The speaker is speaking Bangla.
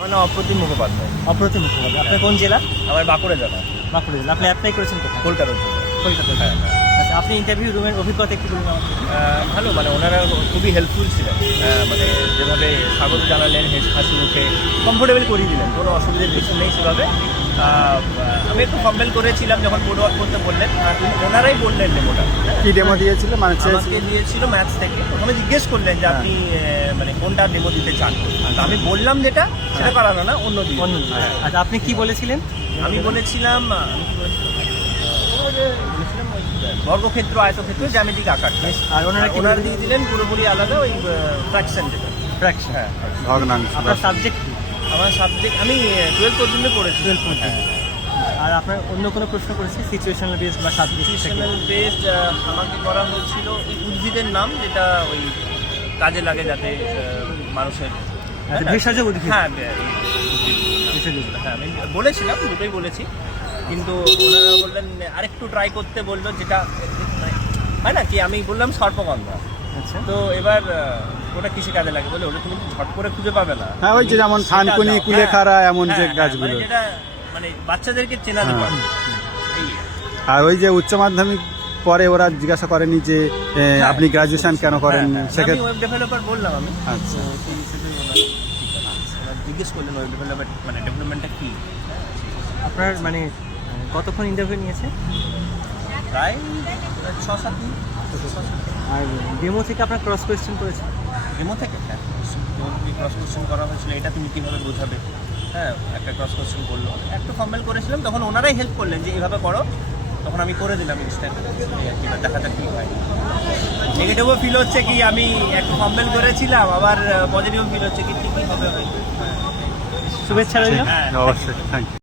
আমার নাম অপ্রতিম মুখোপাধ্যায়। অপ্রতিম মুখোপাধ্যায়। আপনার কোন জেলা? আমার বাঁকুড়া জেলা। বাঁকুড়া জেলা। আপনি অ্যাপ্লাই করেছেন কোথায়? কলকাতার জন্য। কলকাতা। হ্যাঁ, হ্যাঁ। আচ্ছা, আপনি ইন্টারভিউ রুমের অভিজ্ঞতা একটু বলুন আমাকে। ভালো, মানে ওনারা খুবই হেল্পফুল ছিলেন। মানে যেভাবে স্বাগত জানালেন, হাসি মুখে কমফোর্টেবল করিয়ে দিলেন, কোনো অসুবিধার কিছু নেই সেভাবে। আমি একটু ফম্বেল করেছিলাম যখন বোর্ড ওয়ার্ক করতে বললেন, আর ওনারাই বললেন ডেমোটা। কি ডেমো দিয়েছিল? মানে আমাকে দিয়েছিল ম্যাথস থেকে। প্রথমে জিজ্ঞেস করলেন যে আপনি মানে কোনটা ডেমো দিতে চান। তো আমি বললাম যেটা সেটা করানো না, অন্য দিকে। আচ্ছা, আপনি কি বলেছিলেন? আমি বলেছিলাম বর্গক্ষেত্র, আয়তক্ষেত্র, জ্যামিতিক আকার। আর ওনারা দিয়ে দিলেন পুরোপুরি আলাদা, ওই ফ্র্যাকশন যেটা। ফ্র্যাকশন। হ্যাঁ। ভগ্নাংশ। আপনার সাবজেক্ট কি? আমার সাবজেক্ট আমি 12 পর্যন্ত পড়েছি। 12 পর্যন্ত। আর আপনার অন্য কোনো প্রশ্ন করেছি সিচুয়েশনাল বেসড বা সাবজেক্ট? সিচুয়েশনাল বেসড আমাকে করা হয়েছিল ওই উদ্ভিদের নাম, যেটা ওই কাজে লাগে যাতে মানুষের। ভেষজ উদ্ভিদ। হ্যাঁ, ভেষজ উদ্ভিদ। হ্যাঁ, আমি বলেছিলাম, দুটোই বলেছি, কিন্তু ওনারা বললেন আরেকটু ট্রাই করতে বললো, যেটা মানে হয় না কি, আমি বললাম সর্পগন্ধা। আচ্ছা। তো এবার ওটা কিসে কাজে লাগে বলে, ওটা তুমি ঝট করে খুঁজে পাবে না। হ্যাঁ, ওই যে যেমন সেটা থানকুনি, দাও। কুলেখাড়া, এমন যে হ্যাঁ, গাছগুলো। মানে যেটা মানে বাচ্চাদেরকে চেনা হ্যাঁ। যাবে। এই আর ওই যে উচ্চ মাধ্যমিক পরে ওরা জিজ্ঞাসা করেনি যে আপনি গ্রাজুয়েশন কেন করেন, আমি সেক্ষেত্রে। ওয়েব ডেভেলপার বললাম আমি। আচ্ছা। তো সেই হিসেবে ওনারা জিজ্ঞেস করলেন ওয়েব ডেভেলপমেন্ট মানে ডেভেলপমেন্টটা কী। আপনার মানে কতক্ষণ ইন্টারভিউ নিয়েছে? প্রায় 6-7 দিন। আর ডেমো থেকে আপনার ক্রস কোয়েশ্চেন করেছে? ডেমো থেকে হ্যাঁ, ক্রস কোশ্চেন করা হয়েছিল, এটা তুমি কীভাবে বোঝাবে। হ্যাঁ, একটা ক্রস কোশ্চেন করলো, একটু ফর্মাল করেছিলাম, তখন ওনারাই হেল্প করলেন যে এইভাবে করো, তখন আমি করে দিলাম ইনস্ট্যান্ট। দেখা যাক কী হয়। নেগেটিভও ফিল হচ্ছে কি, আমি একটু ফর্মাল করেছিলাম, আবার পজিটিভও ফিল হচ্ছে কি ঠিকই হবে। শুভেচ্ছা রইল। হ্যাঁ, অবশ্যই, থ্যাংক ইউ।